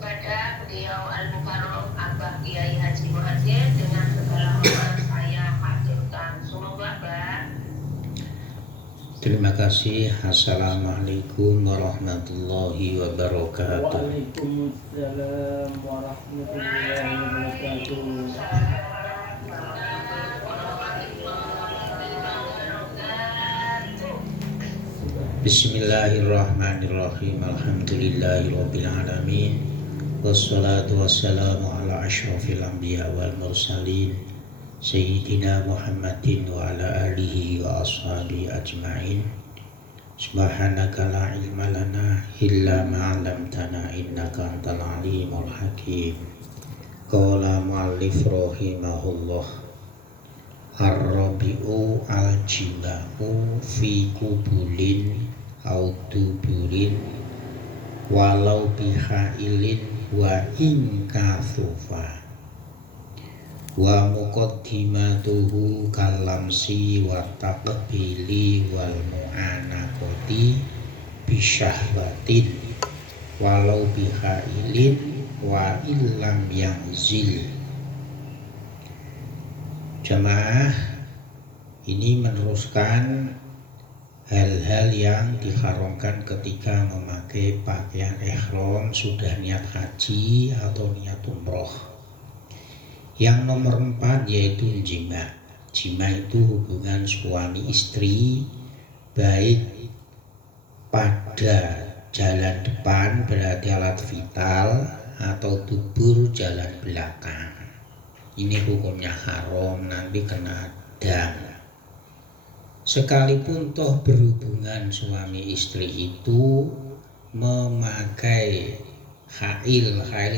kepada beliau Al-Mukarram Abah Kiai Haji Muhajir dengan segala hormat saya haturkan sumangga Mbak. Terima kasih. Assalamualaikum warahmatullahi wabarakatuh. Waalaikumsalam warahmatullahi wabarakatuh. Bismillahirrahmanirrahim. Alhamdulillahirabbil alamin. Wassalatu wassalamu ala asyrafil anbiya wal mursalin Sayyidina Muhammadin wa ala alihi wa ashabihi ajma'in. Subhanaka la ilma lana illa ma 'allamtana innaka antal alimul hakim. Qala muallif rahimahullah, ar-rabi'u al-jima'u fi kubulin au duburin walau bihailin wa inkathufa wa muqaddimatuhu kalamsi wa taqbili wal mu'anaqati bisyahwatin walau bihailin wa illam yanzil. Jamaah ini meneruskan hal-hal yang diharamkan ketika memakai pakaian ihram sudah niat haji atau niat umroh. Yang nomor 4 yaitu jima. Jima itu hubungan suami istri baik pada jalan depan berarti alat vital atau dubur jalan belakang. Ini hukumnya haram, nanti kena dam. Sekalipun toh berhubungan suami istri itu memakai hail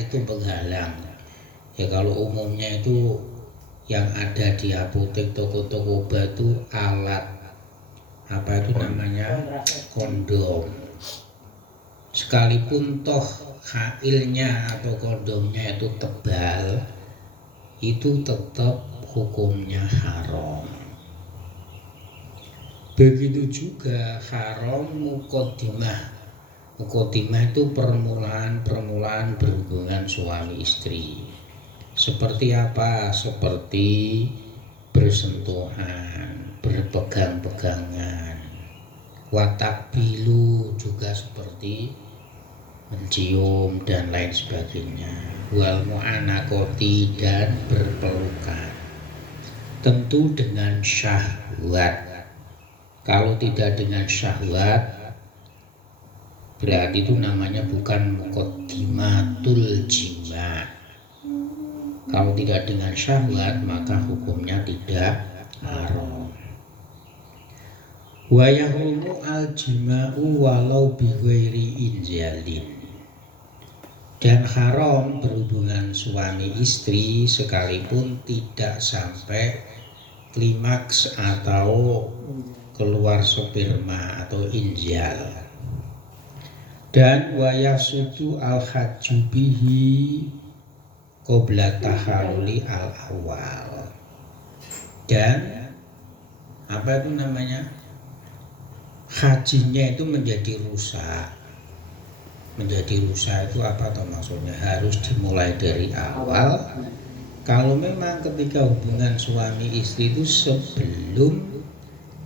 itu penghalang. Ya kalau umumnya itu yang ada di apotek, toko-toko obat itu alat apa itu namanya kondom. Sekalipun toh hailnya atau kondomnya itu tebal, itu tetap hukumnya haram. Begitu juga haram muqaddimah. Muqaddimah itu permulaan berhubungan suami istri. Seperti apa? Seperti bersentuhan, berpegang-pegangan. Watakbilu juga seperti mencium dan lain sebagainya. Wal mu'anaqati dan berpelukan. Tentu dengan syahwat. Kalau tidak dengan syahwat berarti itu namanya bukan muqaddimatul jima. Kalau tidak dengan syahwat maka hukumnya tidak haram. Wa yahrumu al-jima'u walau bi ghairi injalin. Dan haram berhubungan suami istri sekalipun tidak sampai klimaks atau keluar sperma atau injal. Dan wa yasudu al-hajju bihi qabla tahalluli al-awwal. Dan apa itu namanya? Hajinya itu menjadi rusak. Menjadi rusak itu apa toh maksudnya? Harus dimulai dari awal. Kalau memang ketika hubungan suami istri itu sebelum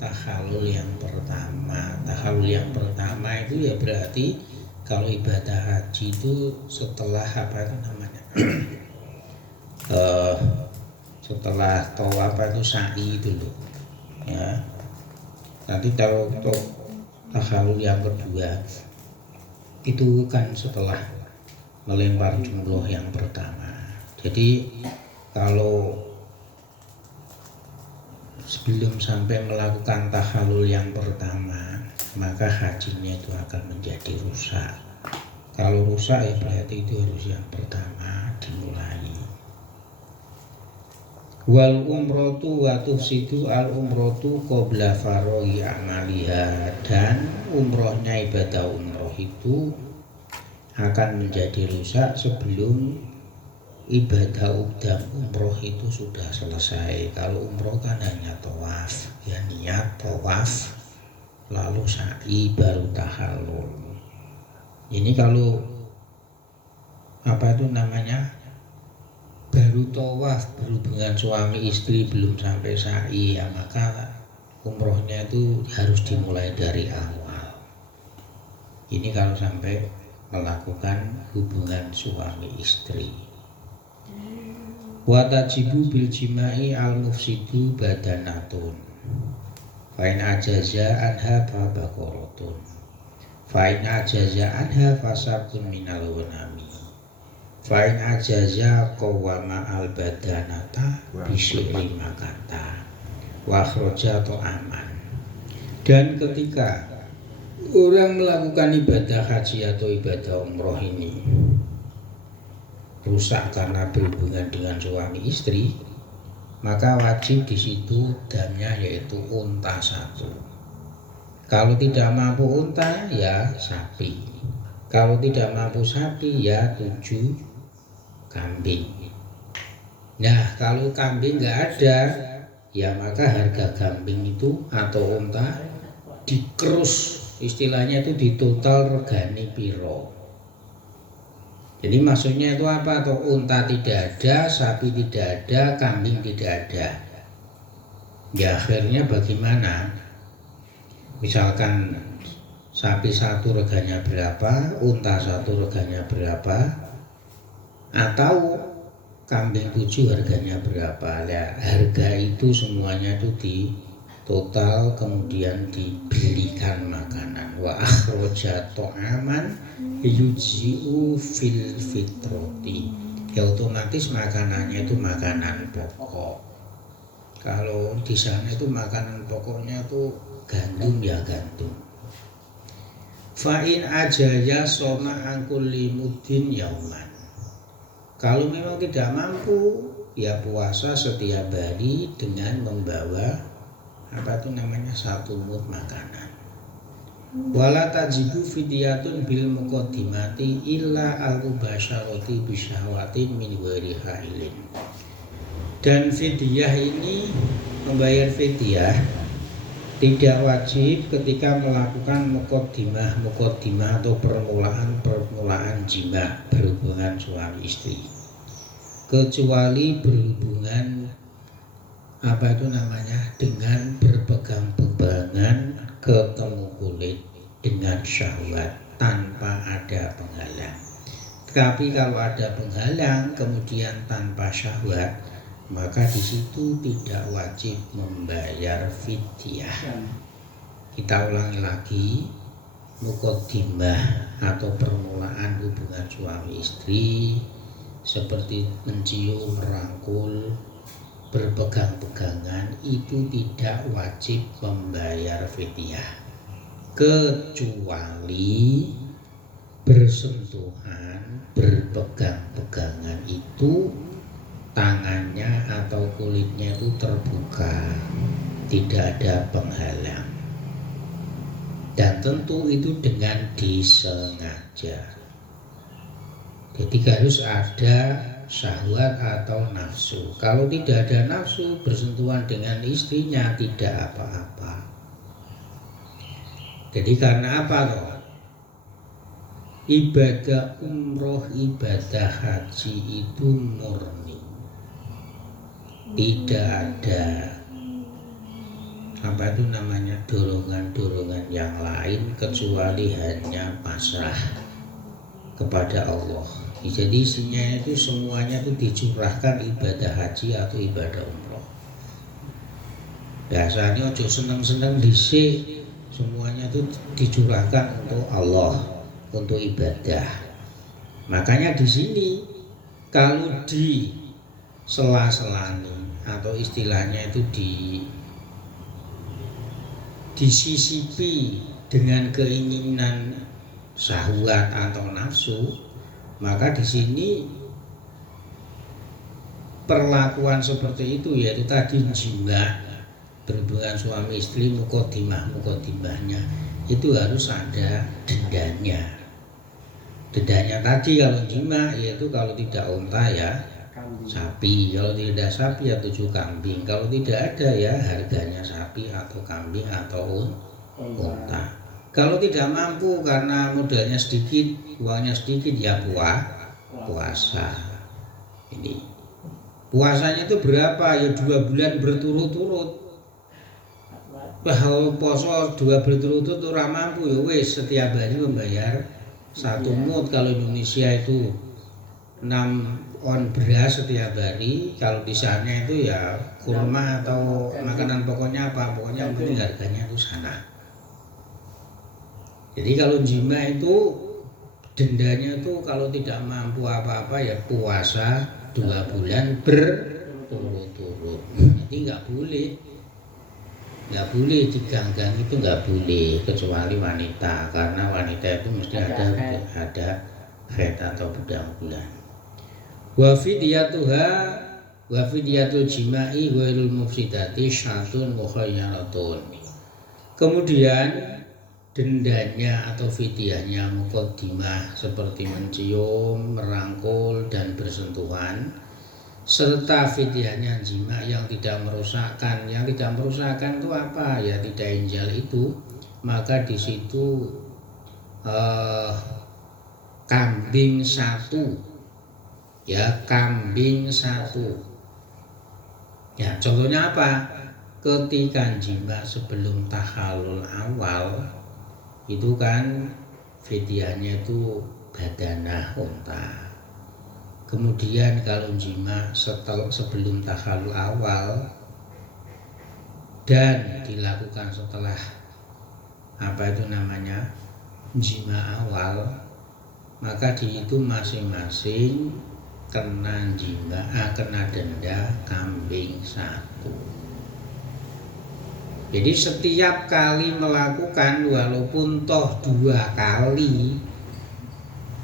tahallul yang pertama. Tahallul yang pertama itu ya berarti kalau ibadah haji itu setelah apa itu namanya? Setelah tawaf itu sa'i dulu ya. Nanti kalau tahallul yang kedua itu kan setelah melempar jumroh yang pertama. Jadi kalau sebelum sampai melakukan tahallul yang pertama maka hajinya itu akan menjadi rusak. Kalau rusak ya berarti itu harus yang pertama dimulai. Wal umrotu wa tufsidu al umrotu qabla faraghi amaliha. Dan umrohnya ibadah umroh itu akan menjadi rusak sebelum ibadah udam umroh itu sudah selesai. Kalau umroh kan hanya tawaf, ya niat tawaf lalu sa'i baru tahallul. Ini kalau apa itu namanya, baru tawaf berhubungan suami istri belum sampai sa'i, ya maka umrohnya itu harus dimulai dari awal. Ini kalau sampai melakukan hubungan suami istri. Wa tajibu bil jima'i al mufsidu badanatun. Fa'in ajaza anha fa baqaratun. Fa'in ajaza anha fasabun minal ghanami. Fa'in ajaza qawwama al badanata bisyri makata wa akhraja aman. Dan ketika orang melakukan ibadah haji atau ibadah umroh ini rusak karena berhubungan dengan suami istri, maka wajib di situ damnya yaitu unta satu. Kalau tidak mampu unta ya sapi. Kalau tidak mampu sapi ya 7 kambing. Nah kalau kambing nggak ada, ya maka harga kambing itu atau unta dikerus, istilahnya itu ditotal regani piro. Jadi maksudnya itu apa? Atau unta tidak ada, sapi tidak ada, kambing tidak ada. Ya akhirnya bagaimana? Misalkan sapi satu reganya berapa, unta satu reganya berapa, atau kambing 7 harganya berapa. Ya, harga itu semuanya itu di total kemudian dibelikan makanan. Wa akhraja ta'aman yujzi'u fil fitroti. Ya otomatis makanannya itu makanan pokok. Kalau di sana itu makanan pokoknya itu gandum, ya gandum. Fa'in ajaya soma angkul limudin yauman. Kalau memang tidak mampu, ya puasa setiap hari dengan membawa apa itu namanya 1 mud makanan. Wala tajibu fidyatun bil muqaddimati illa al-mubasyarati bisyahwati min ghairi hailin. Dan fidyah ini, membayar fidyah tidak wajib ketika melakukan muqaddimah atau permulaan jima, berhubungan suami istri, kecuali berhubungan apa itu namanya dengan berpegang-pegangan ketemu kulit dengan syahwat tanpa ada penghalang. Tapi kalau ada penghalang kemudian tanpa syahwat, maka di situ tidak wajib membayar fidyah. Kita ulangi lagi, muqaddimah atau permulaan hubungan suami istri seperti mencium, merangkul, berpegang-pegangan itu tidak wajib membayar fidyah, kecuali bersentuhan, berpegang-pegangan itu tangannya atau kulitnya itu terbuka, tidak ada penghalang, dan tentu itu dengan disengaja. Jadi harus ada syahwat atau nafsu. Kalau tidak ada nafsu, bersentuhan dengan istrinya tidak apa-apa. Jadi karena apa toh? Ibadah umroh, ibadah haji itu murni, tidak ada apa itu namanya dorongan-dorongan yang lain kecuali hanya pasrah kepada Allah. Jadi isinya itu semuanya itu dicurahkan ibadah haji atau ibadah umroh. Biasanya ojo seneng-seneng dhisik, semuanya itu dicurahkan untuk Allah, untuk ibadah. Makanya di sini kalau di sela-selani atau istilahnya itu disisipi dengan keinginan syahwat atau nafsu, maka di sini perlakuan seperti itu, yaitu tadi jima, berhubungan suami istri, muqaddimahnya itu harus ada dendanya. Dendanya tadi kalau jima, yaitu kalau tidak unta ya sapi. Kalau tidak sapi ya 7 kambing. Kalau tidak ada ya harganya sapi atau kambing atau unta. Kalau tidak mampu karena modalnya sedikit, uangnya sedikit ya puasa. Ini puasanya itu berapa? Ya 2 bulan berturut-turut. Kalau poso 2 berturut-turut orang mampu ya wis setiap hari membayar 1 mut. Kalau Indonesia itu 6 on beras setiap hari. Kalau di sana itu ya kurma atau makanan pokoknya apa, pokoknya yang penting harganya itu sana. Jadi kalau jima itu dendanya itu kalau tidak mampu apa-apa ya puasa 2 bulan berturut-turut. Jadi nggak boleh diganggang, itu nggak boleh kecuali wanita, karena wanita itu mesti ada haid atau bedang bulan. Wa fidyatul jima'i ghairul mufsidati syatun mukhayyaratun. Kemudian dendanya atau fidyahnya muqaddimah seperti mencium, merangkul dan bersentuhan, serta fidyahnya jima yang tidak merusakkan. Yang tidak merusakkan itu apa? Ya tidak injal itu. Maka di situ kambing 1. Ya kambing 1. Ya contohnya apa? Ketika jima sebelum tahalul awal itu kan fidyahnya itu badanah unta. Kemudian kalau jima sebelum tahalul awal dan dilakukan setelah jima awal, maka di itu masing-masing kena denda kambing 1. Jadi setiap kali melakukan walaupun toh 2 kali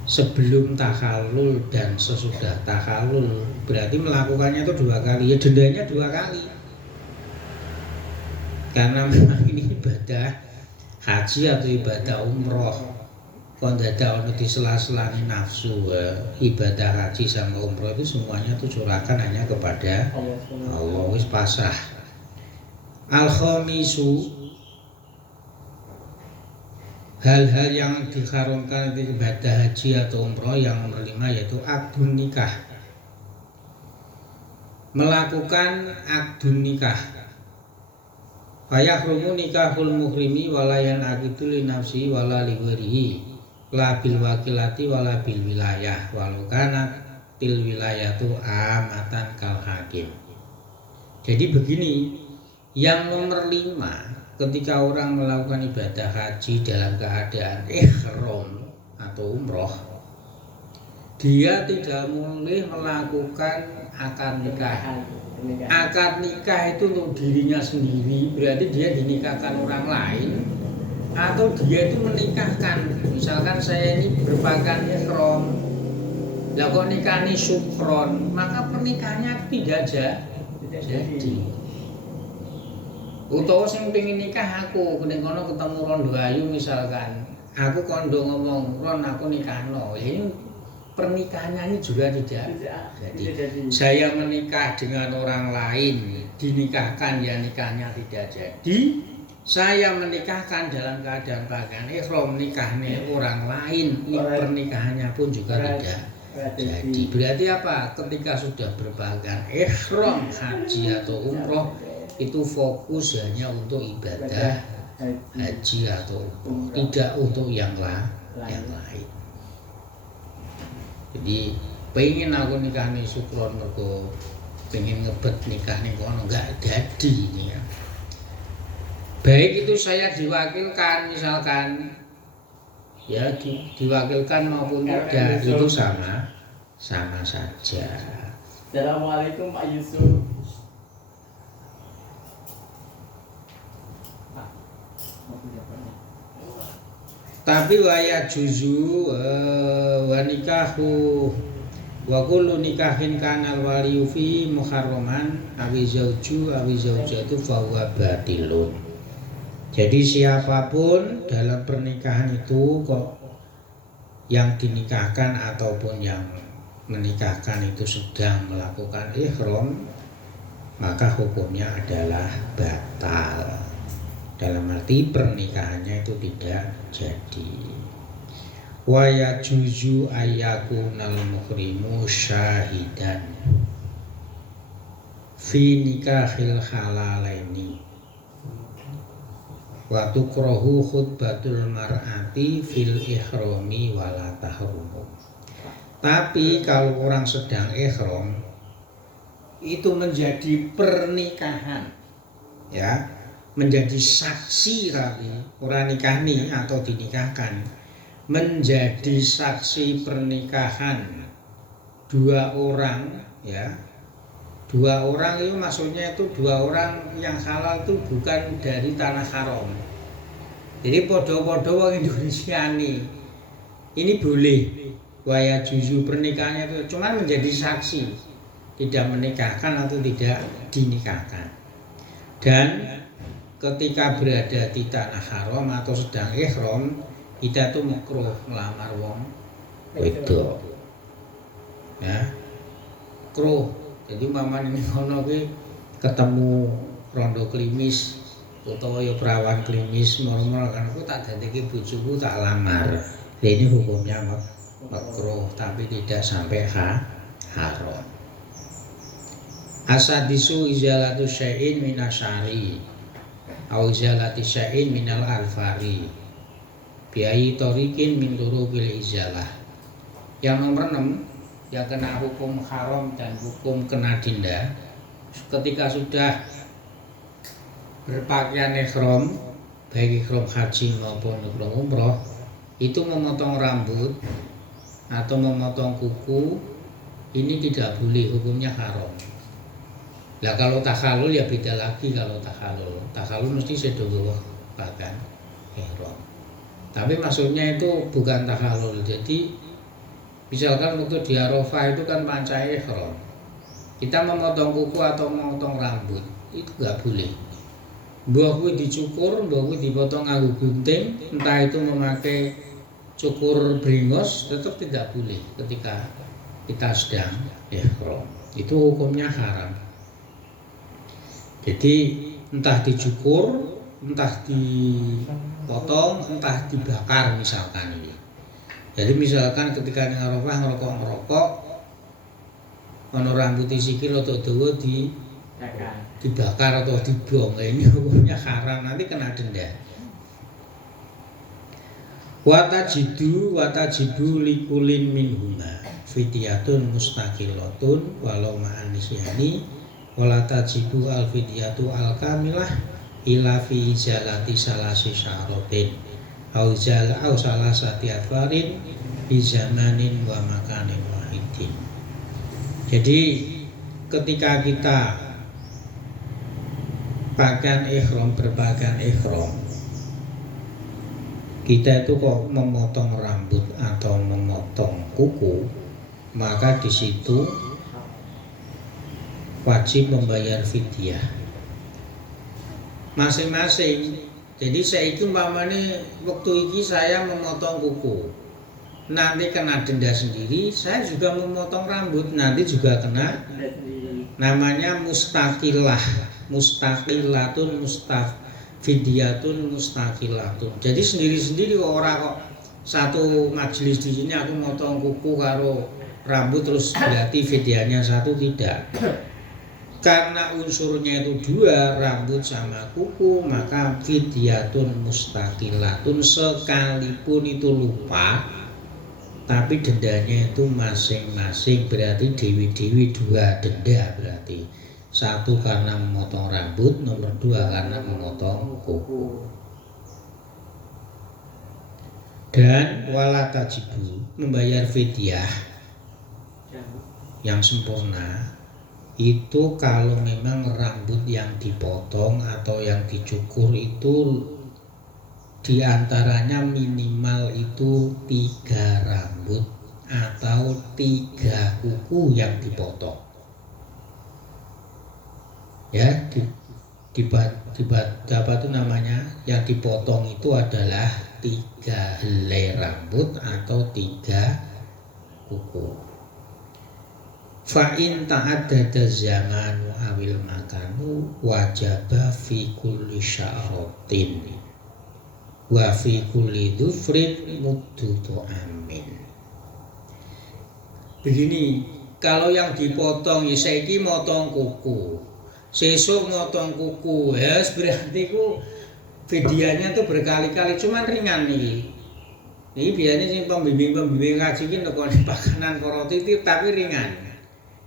sebelum tahalul dan sesudah tahalul, berarti melakukannya itu 2 kali, ya dendanya 2 kali. Karena memang ini ibadah haji atau ibadah umroh. Kalau tidak ada di sela-selani nafsu, ibadah haji sama umroh itu semuanya tuh curahkan hanya kepada Allah, wis pasrah. Al-khamisu, hal-hal yang diharamkan di ibadah haji atau umroh yang nomor 5 yaitu akdun nikah. Melakukan akdun nikah. Fayahrumu nikahul muhrimi walayan akidu li nafsi wala li ghairihi la bil wakilati wala bil wilayah walau kanat til wilayatu amatan kal hakim. Jadi begini, yang nomor 5, ketika orang melakukan ibadah haji dalam keadaan ihram atau umroh, dia tidak boleh melakukan akad nikah. Akad nikah itu untuk dirinya sendiri, berarti dia dinikahkan orang lain, atau dia itu menikahkan. Misalkan saya ini berpakaian ihram, lah kok nikahnya sukron, maka pernikahannya tidak jadi. Utawa sing pengen nikah aku ning kono ketemu rondo ayu misalkan, aku kondo ngomong ron aku nikahno, ya ini pernikahannya ini juga tidak jadi. Saya menikah dengan orang lain dinikahkan, ya nikahnya tidak jadi. Saya menikahkan dalam keadaan pakaian ihram, nikahnya orang lain, ini pernikahannya pun juga tidak jadi. Berarti apa? Ketika sudah berpakaian ihram haji atau umroh, itu fokus hanya untuk ibadah haji atau umroh, tidak untuk yang lain. Jadi pengen aku nikah nih sukron mergo pengen ngebet nikah nih kono, nggak jadi ini ya. Baik itu saya diwakilkan misalkan, ya diwakilkan maupun tidak, itu sama saja. Assalamualaikum Pak Yusuf. Tapi waya juzu wa nikahu wa kullu nikahin kanal waliyu fi muharraman awi zauju awi zaujatu fa huwa batilun. Jadi siapapun dalam pernikahan itu kok yang dinikahkan ataupun yang menikahkan itu sedang melakukan ihram, maka hukumnya adalah batal. Dalam arti pernikahannya itu tidak jadi. Wa yajuzu ayyakunal muhrimu syahidan fi nikahil halalaini wa tukrahu khutbatul mar'ati fil ihrami wala tahrumu. Tapi kalau orang sedang ihram itu menjadi pernikahan, ya, menjadi saksi tadi orang nikahni atau dinikahkan, menjadi saksi pernikahan dua orang, ya. Dua orang itu maksudnya itu dua orang yang halal itu bukan dari tanah haram. Jadi podo-podo wong Indonesia nih, ini boleh waya juzu pernikahannya itu cuma menjadi saksi, tidak menikahkan atau tidak dinikahkan. Dan ketika berada di tanah haram atau sedang ihram, kita tuh makruh melamar wong wedok, ya, makruh. Jadi maman ini kono ki ketemu rondo klimis utawa ya perawan klimis moro-moro kan aku tak dadeki bojoku tak lamar. Ini hukumnya makruh tapi tidak sampai haram. Asadisu izalatu syai'in minasyari au izalati syai'in minal alfari biayi torikin min turuqil izalah. Yang nomor 6 yang kena hukum haram dan hukum kena denda ketika sudah berpakaian ihram, baik ihram haji maupun ihram umroh, itu memotong rambut atau memotong kuku ini tidak boleh, hukumnya haram. Lah kalau takhalul ya beda lagi. Kalau takhalul mesti sedowo bahkan ihram. Tapi maksudnya itu bukan takhalul. Jadi misalkan waktu di Arafah itu kan panca ihram, kita memotong kuku atau memotong rambut itu nggak boleh. Mbah kuwi dicukur, mbah kuwi dipotong nganggo gunting, entah itu memakai cukur bringos, tetap tidak boleh ketika kita sedang ihram. Itu hukumnya haram. Jadi entah dicukur, entah dipotong, entah dibakar misalkan ini. Jadi misalkan ketika di Arafah ngerokok, ono rambut sikil atau dawa dibakar atau dibuang, ini hukumnya haram, nanti kena denda. Watajibu likulin minhuma fidyatun mustaqilatun walau ma'an nisyani wala tajibu al fidyatu al kamilah ila fi izalati salasi syaratin au salasati atfarin bi zamanin wa makanin wahidin. Jadi ketika kita berpakaian ihram, kita itu kok memotong rambut atau memotong kuku, maka di situ wajib membayar fidyah masing-masing. Jadi saya itu umpamanya waktu ini saya memotong kuku, nanti kena denda sendiri. Saya juga memotong rambut, nanti juga kena. Namanya mustaqilatun fidyatun mustaqilatun. Jadi sendiri-sendiri kok, orang kok satu majelis di sini aku motong kuku karo rambut terus berarti fidyahnya satu, tidak. Karena unsurnya itu dua, rambut sama kuku, maka fidyatun mustaqilatun, sekalipun itu lupa tapi dendanya itu masing-masing, berarti dewi-dewi dua denda, berarti satu karena memotong rambut, nomor dua karena memotong kuku. Dan wala tajibu, membayar fidyah yang sempurna itu kalau memang rambut yang dipotong atau yang dicukur itu diantaranya minimal itu 3 rambut atau 3 kuku yang dipotong, ya. Apa itu namanya, yang dipotong itu adalah 3 helai rambut atau 3 kuku. fa in ta'addada zamanu awil makanu wajaba fi kulli sya'ratin wa fi kulli dhufrin muddu amin. Begini, kalau yang dipotong ya saiki motong kuku, sesuk motong kuku, ya berarti ku videonya tuh berkali-kali, cuman ringan nih. Ini biasanya sih pembimbing ngaji ini nekoni pakanan koroti tapi ringan.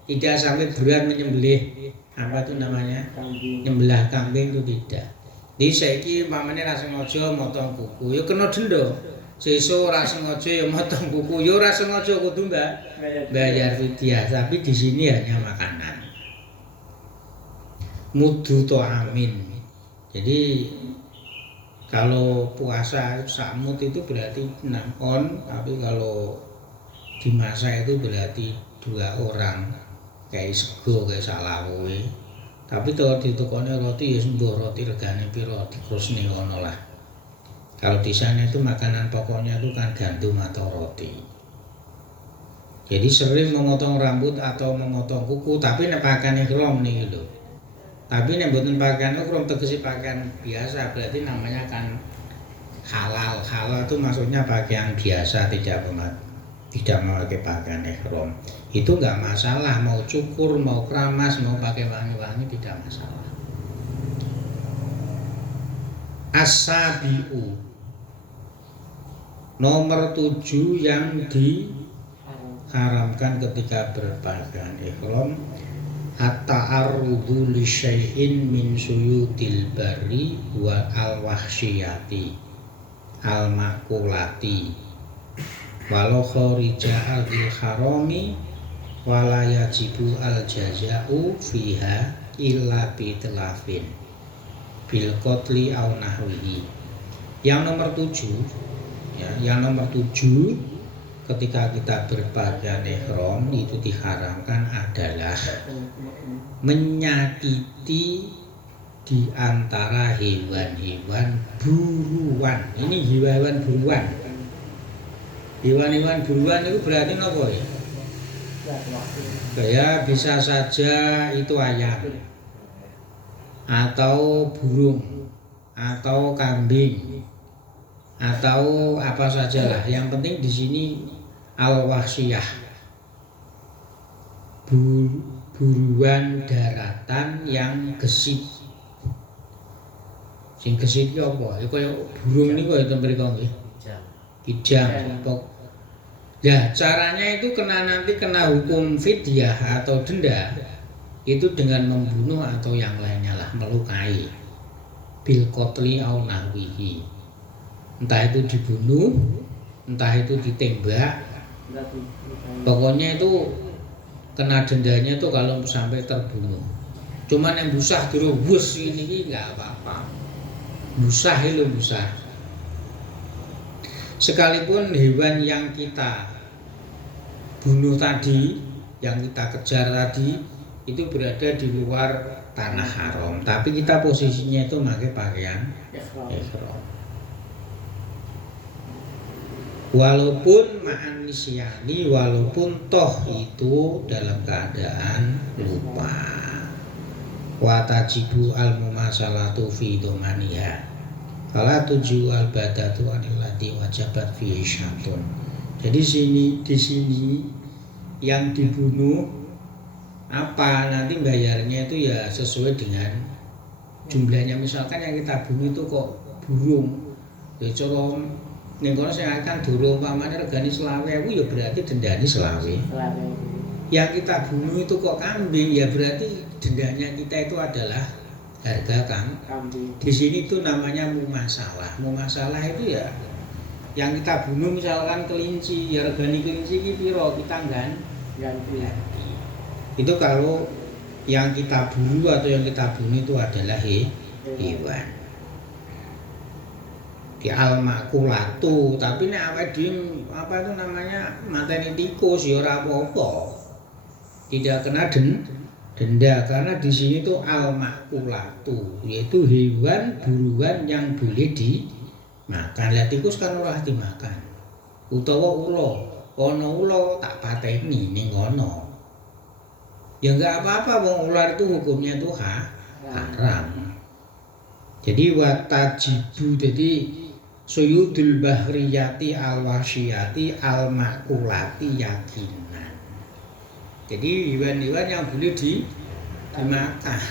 Tidak sampai berat menyembelih apa itu namanya? Nyembelah kambing itu tidak. Jadi saiki pamane ra sengaja motong kuku, ya kena denda. Sesuk ora sengaja ya motong kuku, ya ora sengaja kudu bayar fidyah, tapi di sini hanya makanan. Muddu amin. Jadi kalau puasa samut itu berarti 6 on, tapi kalau dimasak itu berarti 2 orang. Kayak sego kayak salawe. Tapi kalau ditukone roti ya sembuh roti regane piro dikrusne ngono lah. Kalau di sana itu makanan pokoknya itu kan gandum atau roti. Jadi sering memotong rambut atau memotong kuku, tapi nek pakaian ihram nih lho. Tapi nek mboten pakaian ihram tegese pakaian biasa, berarti namanya kan halal. Halal itu maksudnya pakaian biasa, tidak memakai pakaian ihram. Itu enggak masalah, mau cukur, mau keramas, mau pakai wangi-wangi tidak masalah. As-sabi'u nomor 7 yang diharamkan ketika berpakaian ihram at-ta'arrudu li syai'in min suyutil bari wa al-wahsyiyati al-makulati walau kharija al-dil harami wala yajibu al-jaza'u fiha illa bitlafin bil qatli aw nahwihi. Yang nomor 7 ya, yang nomor 7 ketika kita berpakaian ihram itu diharamkan adalah menyakiti di antara hewan-hewan buruan. Ini hewan buruan. Hewan-hewan buruan itu berarti apa ya? Ya bisa saja itu ayam atau burung atau kambing atau apa sajalah. Yang penting di sini al-wahsyiyah, buruan daratan yang gesit. Sing gesit ki apa? Ya kaya burung niku ya tembe nggih. Kijang. Ya, caranya itu nanti kena hukum fidyah atau denda itu dengan membunuh atau yang lainnya lah, melukai. Bil qatli au nahwihi. Entah itu dibunuh, entah itu ditembak. Pokoknya itu kena dendanya itu kalau sampai terbunuh. Cuman yang busah dirubus ini enggak apa-apa. Busah itu busah. Sekalipun hewan yang kita bunuh tadi, yang kita kejar tadi itu berada di luar tanah haram, tapi kita posisinya itu pakai pakaian ihram. Walaupun ma'an nisyani, walaupun toh itu dalam keadaan lupa. Wa tajibu al mumasalatu fi domaniha. Fala tuju al badatu anil ladzi wajabat fi syatun. Jadi di sini yang dibunuh apa nanti bayarnya itu ya sesuai dengan jumlahnya. Misalkan yang kita bunuh itu kok burung, ya cara ning kono sing akan durung pamane regane 20.000 ya berarti dendane 20. Yang kita bunuh itu kok kambing, ya berarti dendanya kita itu adalah harga kambing. Di sini itu namanya mumasalah. Mumasalah itu ya yang kita bunuh misalkan kelinci, ya regane kelinci iki piro kita ganti. Itu kalau yang kita bunuh atau yang kita bunuh itu adalah hewan. Di al-makulatu, tapi nek awake dhewe apa itu namanya mateni tikus ya ora apa-apa. Tidak kena denda karena di sini itu al-makulatu, yaitu hewan buruan yang boleh dimakan. Lah tikus kan ora dimakan. Utawa ula, ana ula tak pateni ning kono. Ya nggak apa-apa, wong ular itu hukumnya itu haram. Jadi watajibu, jadi suyudul bahriyati al-wasiyati al-makulati yakinan. Jadi hewan-hewan yang boleh dimakan.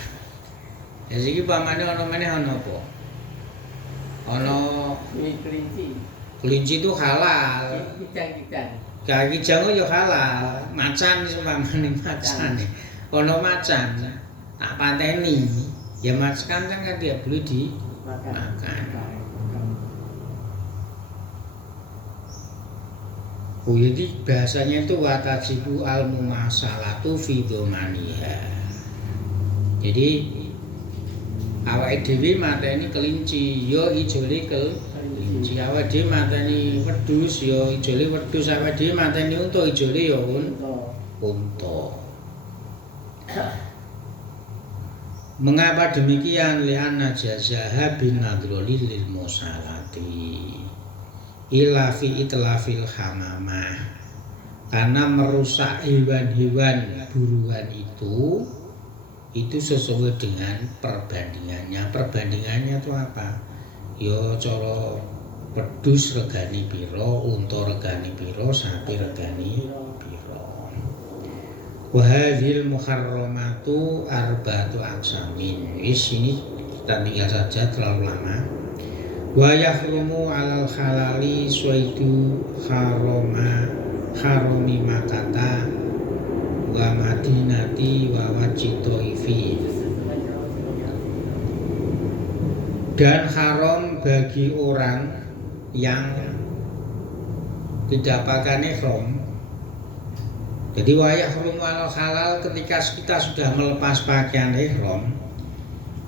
Ya siki pamane ana meneh ana apa? Ana kelinci itu halal. Kijang yo halal. Macan sempamane macan. Ana macan tak pateni. Ya macan kan dia boleh dimakan. Oh, jadi bahasanya itu watajibu al-mumasalatu fi dhamaniha. Jadi awake dhewe mateni kelinci, ya ijole kelinci. Awake dhewe mateni wedhus, ya ijole wedhus. Awake dhewe mateni unta, ijole ya unta. Mengapa demikian? Li'anna jazaha bin nadroli lil musalati ila fi itlafil hamamah, karena merusak hewan-hewan buruan itu sesuai dengan perbandingannya. Perbandingannya itu apa? Yo cara wedhus regani piro, unta regani piro, sapi regani piro. Wa hadhil muharramatu arba'atu aqsamin. Ini kita tinggal saja, terlalu lama. Wa yahrumu alal halali suaidu harami makata wa madinati wa wajitoifi. Dan haram bagi orang yang tidak pakai ihram. Jadi wa yahrumu alal halal, ketika kita sudah melepas pakaian ihram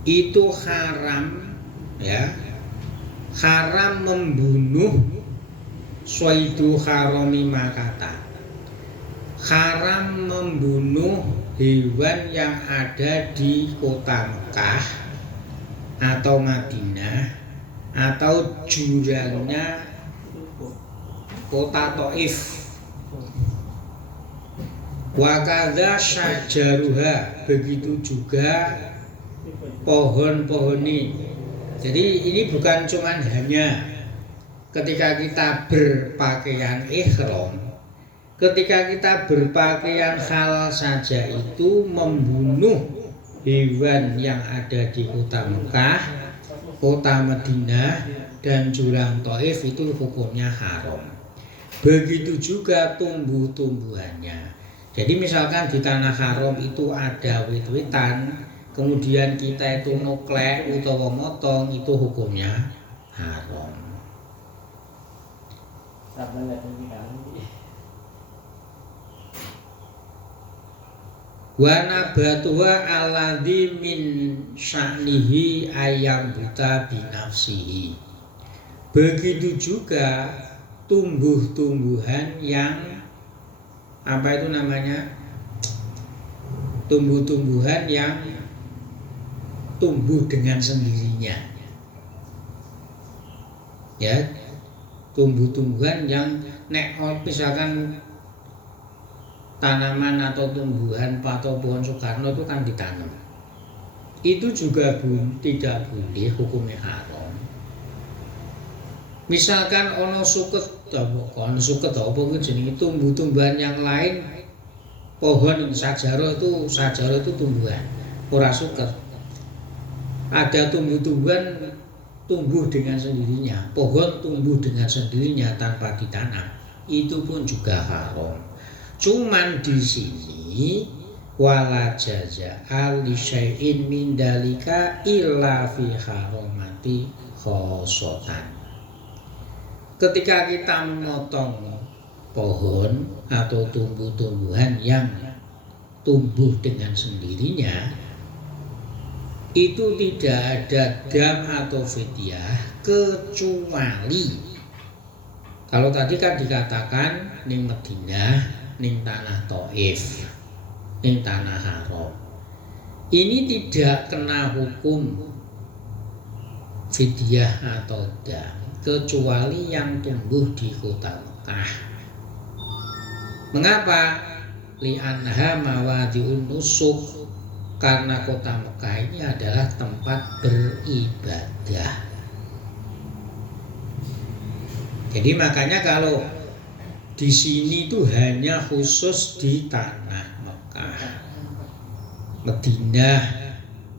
itu haram, ya, haram membunuh suaidu harami makata, haram membunuh hewan yang ada di kota Mekah atau Madinah atau jurangnya kota Taif. Wa kadza syajaruha, begitu juga pohon-pohon ini. Jadi ini bukan cuman hanya ketika kita berpakaian ihram, ketika kita berpakaian halal saja itu membunuh hewan yang ada di kota Mekah, kota Madinah, dan jurang Taif itu hukumnya haram. Begitu juga tumbuh-tumbuhannya. Jadi misalkan di tanah haram itu ada wit-witan, kemudian kita itu nuklek utawa motong, itu hukumnya haram. Wa nabatuha alladzi min sya'nihi ayam buta binafsihi. Begitu juga tumbuh-tumbuhan yang apa itu namanya? Tumbuh-tumbuhan yang tumbuh dengan sendirinya, ya, tumbuh-tumbuhan yang misalkan tanaman atau tumbuhan atau pohon Soekarno itu kan ditanam, itu juga tidak boleh, hukumnya haram. Misalkan ono suket apa jenenge tumbuh-tumbuhan yang lain, pohon sajarah itu tumbuhan, ora suket. Ada tumbuh-tumbuhan tumbuh dengan sendirinya, pohon tumbuh dengan sendirinya tanpa ditanam, itu pun juga haram. Cuman di sini wala jaza'a li syai'in min dalika illa fi haramati khosotan. Ketika kita memotong pohon atau tumbuh-tumbuhan yang tumbuh dengan sendirinya, itu tidak ada dam atau fidyah, kecuali kalau tadi kan dikatakan ning Madinah, ning tanah Taif, ning tanah haram, ini tidak kena hukum fidyah atau dam, kecuali yang tumbuh di kota Mekah. Mengapa? li'anha mawadhi'un nusuk, karena kota Mekah ini adalah tempat beribadah. Jadi makanya kalau di sini itu hanya khusus di tanah Mekah, Madinah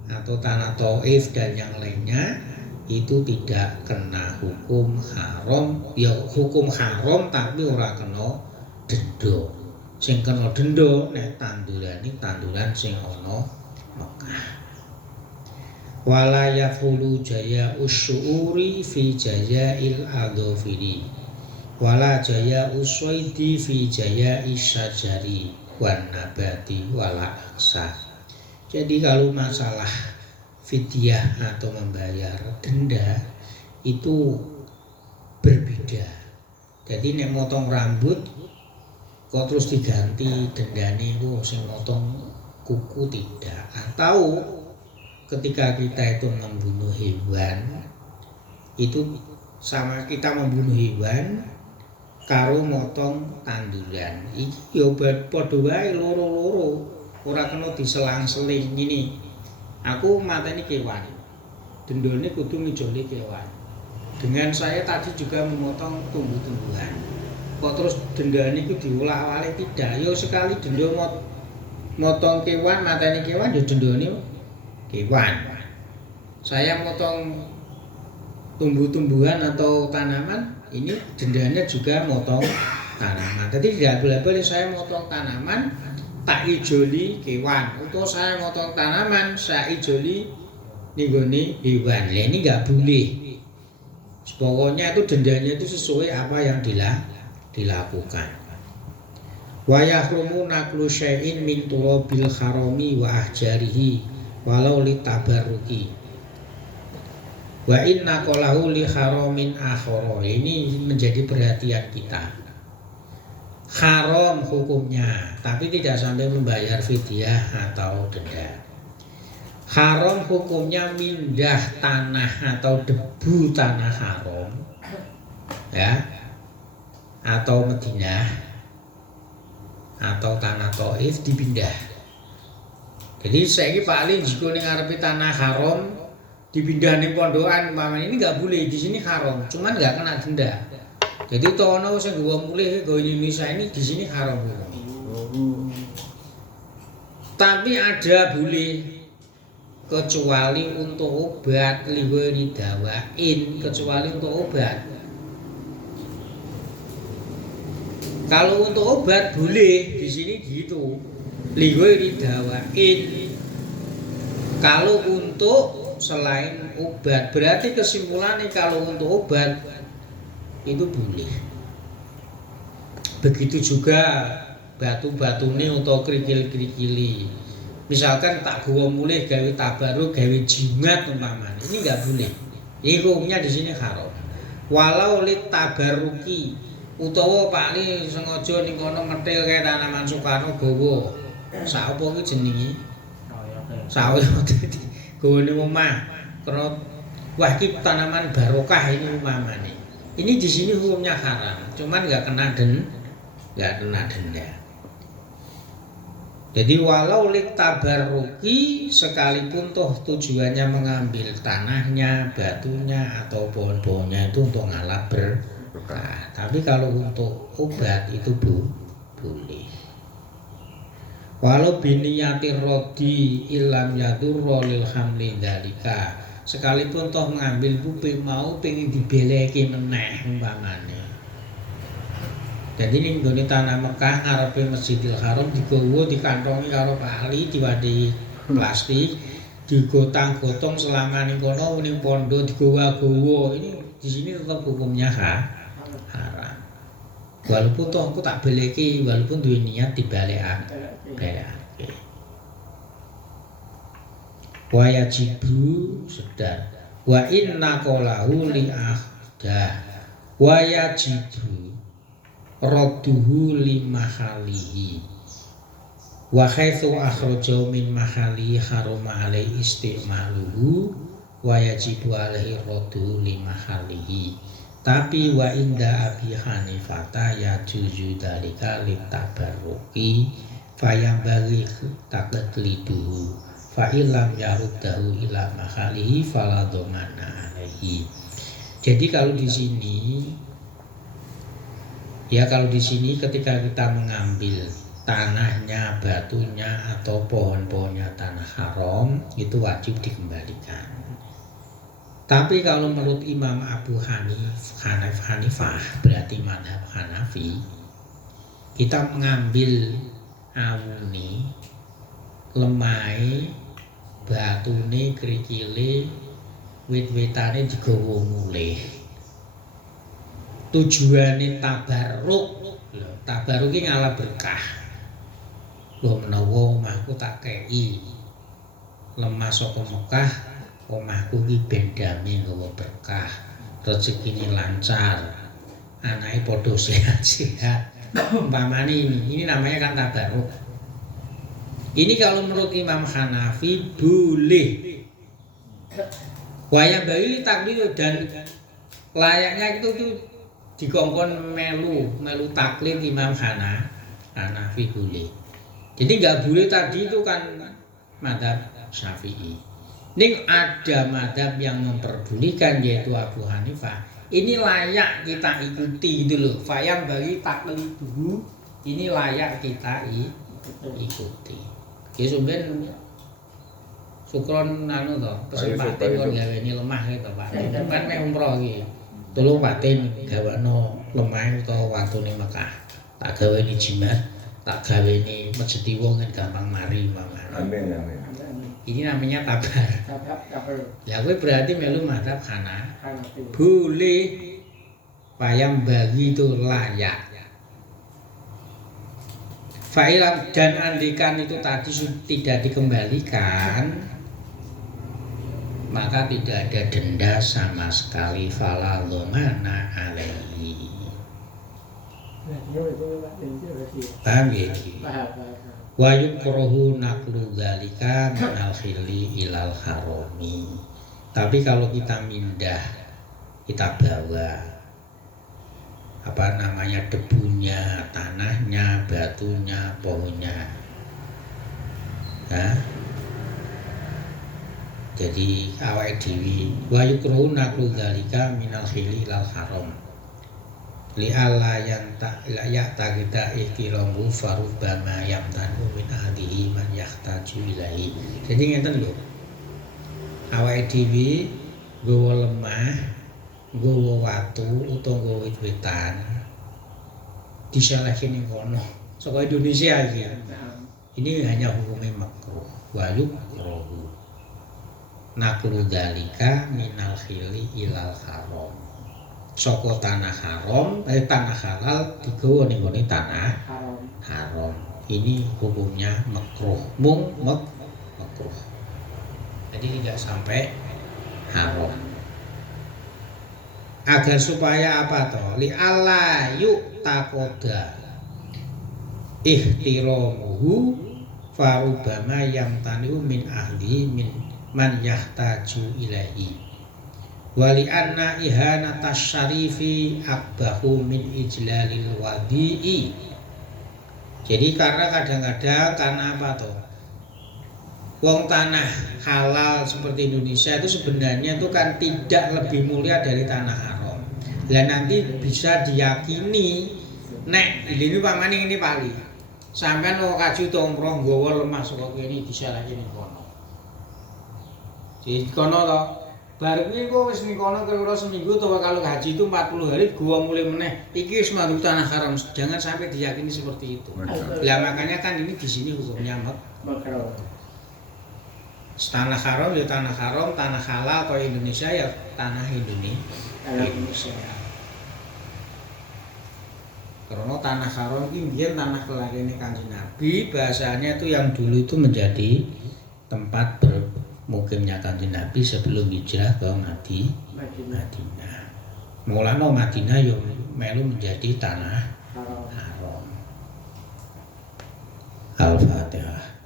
atau tanah Taif dan yang lainnya itu tidak kena hukum haram. Ya hukum haram tapi ora kena denda. Sing kena denda nek tanduran sing ana Mekah. Wala yafulu jaya usyuri fi jayail adhafiri, wala jaya uswaidi fi jaya isyajari wan nabati wala aksa. Jadi kalau masalah fidyah atau membayar denda itu berbeda. Jadi nek motong rambut kok terus diganti dendane itu sing motong kuku tidak. Atau ketika kita itu membunuh hewan itu sama kita membunuh hewan karo motong tanduran. Iki yo padha wae loro-loro. Ora kena diselang-seling ngene. Aku mateni kewan. Dendone kudu ngijoli kewan. Dengan saya tadi juga memotong tumbuh-tumbuhan. Kok terus dendane iku diolah-oleh tidak? Yo sekali denda motong kewan, mateni kewan yo dendane kewan. Saya motong tumbuh-tumbuhan atau tanaman, ini dendanya juga motong tanaman. Jadi tidak boleh saya motong tanaman tak ijoli kewan, atau saya motong tanaman saya ijoli ninggone hewan. Lah ini nggak boleh. Pokoknya itu dendanya itu sesuai apa yang dilakukan. Wa yahrumu naqlu syai'in min turabil harami wa ahjarihi walau litabarruki. Wa inna qalahu li haramin akhara. Ini menjadi perhatian kita. Haram hukumnya, tapi tidak sampai membayar fidyah atau denda. Haram hukumnya mindah tanah atau debu tanah haram, ya, atau Madinah atau tanah Taif dipindah. Jadi saiki paling jika ning ngarepe tanah haram dipindah ning pondokan umpamane ini nggak boleh, di sini haram, cuman nggak kena denda. Jadi tono sing gua mulih go Indonesia ini di sini haram. Tapi ada boleh kecuali untuk obat liweri dawain, kecuali untuk obat. Kalau untuk obat boleh di sini gitu. Liweri dawain. Kalau untuk selain obat, berarti kesimpulannya kalau untuk obat itu boleh. Begitu juga batu-batune atau kerikil-kerikili. Misalkan tak gua mulih gawe tabaruk, gawe jimat umpamane. Ini enggak boleh. Ini hukumnya di sini haram. Walau lit tabaruki utawa paling sengaja ning kono metil kaya tanaman Soekarno gawa. Sak apa kuwi jenenge? Saoyote. Gawane omah. Karena wah iki tanaman barokah ini umpamane. Ini di sini hukumnya haram, cuman nggak kena denda. Jadi walau lik tabarruki, sekalipun toh tujuannya mengambil tanahnya, batunya atau pohon-pohonnya itu untuk ngalap berkah. Tapi kalau untuk obat itu boleh. Walau biniyatir rodi ilam yadurro lil hamli dalika. Sekalipun toh mengambil pupik mau pengen dibeleki meneh umpamane. Jadi ning gone tanah Mekah ngarepe Masjidil Haram digawa dikantongi karo pali diwadi plastik digotang-gotong selama ning kono ning pondok digawa-gawa. Ini di sini tetap hukumnya haram. Walaupun toh aku tak beleki, walaupun duwe niat dibalekake. Wa yajibu sedar wa inna qalahu li ahdah wa yajibu radduhu li mahalihi wa haitsu akhrajahu min mahalihi harama alaihi istimaluhu wa yajibu alaihi radduhu li mahalihi. Tapi wa inda Abi Hanifata yajuzu dalika litabarruki fayam bagi takliduhu fa illam yaruddahu ila makhalihi fala dhamana alaihi. Jadi kalau di sini ketika kita mengambil tanahnya, batunya atau pohon-pohonnya tanah haram itu wajib dikembalikan. Tapi kalau menurut Imam Abu Hanifah berarti mazhab Hanafi, kita mengambil awuni, lemai, batune, krikile, wit-witane digawa mulih. Tujuane tabarruk. Tabarruk iki ngalah berkah. Lho menawa omahku tak kei lemah saka Mekah, omahku iki ben damai nggawa berkah, rezekine lancar, anake padha sehat-sehat. Umpamane ini namanya kan tabarruk. Ini kalau menurut Imam Hanafi boleh. Wayang bali taklid dan layaknya itu dikongkon melu taklid Imam Hanafi boleh. Jadi nggak boleh tadi itu kan mazhab Syafi'i. Ini ada mazhab yang memperdulikan yaitu Abu Hanifah. Ini layak kita ikuti itu loh. Fayam bagi taklid dulu. Ini layak kita ikuti. Ya sebenarnya Sukron anu to, pesen paten kon gaweni lemah gitu Pak. Kan mek umroh iki. Tulung paten gawano lemah utawa watune Mekah. Tak gaweni jimat, tak gaweni masjid wong kan gampang mari mama. Amin amin. Ini namanya tabar. Tabar. Ya kowe berarti melu mazhab Hanafi. Boleh payam bagi itu layak. Fa'ilam dan andikan itu tadi tidak dikembalikan, maka tidak ada denda sama sekali. Fala dhamana alaihi. Paham ya? Wa yukrahu naqlu dzalika minal khilli ilal harami. Tapi kalau kita mindah, kita bawa debunya, tanahnya, batunya, pohonnya. Nah, jadi awake dhewe wa yukrahu naqlu dzalika minal khilli ilal haram. Li alla yang tak layak tak kita ikhtilamu farubama yamtanu min ahdihi man yahtaju ilahi. Jadi ngeten lho, awake dhewe nggawa lemah, nggawa watu utawa nggawa wit-witan disalahin ning kono saka Indonesia iki. Ini hanya hukumnya makruh. Wa yukrahu naqlu dzalika minal khilli ilal haram. Saka tanah haram, tanah halal digawa ning gone tanah haram. Ini hukumnya makruh, makruh. Jadi tidak sampai haram. Agar supaya apa toh? Li alla yu'taqoda ihtiramuhu farubama yamtaniu min ahli min man yahtaju ilahi. Wali anna ihanata syarifi akbahu min ijlalil wadi'i. Jadi karena kadang-kadang karena apa toh? Wong tanah halal seperti Indonesia itu sebenarnya itu kan tidak lebih mulia dari tanah haram. Dan nanti bisa diyakini nek ini pamane ini pali. Sampeyan kok kaju to umroh nggawa lemah saka kene disalahi ning kono. Di kono to bareng iki kok wis ning kono kira-kira seminggu atau kalau haji itu 40 hari gua mulai meneh. Iki wis manut tanah haram. Jangan sampai diyakini seperti itu. Lah makanya kan ini di sini hukumnya makruh. Tanah haram ya tanah haram, tanah halal kalau Indonesia ya tanah Indonesia. Karena tanah haram ini biar tanah kelahiran Kanjeng Nabi, bahasanya itu yang dulu itu menjadi tempat bermukimnya Kanjeng Nabi sebelum hijrah ke Madinah. Mulanya Madinah yo melu menjadi tanah haram. Al-Fatihah.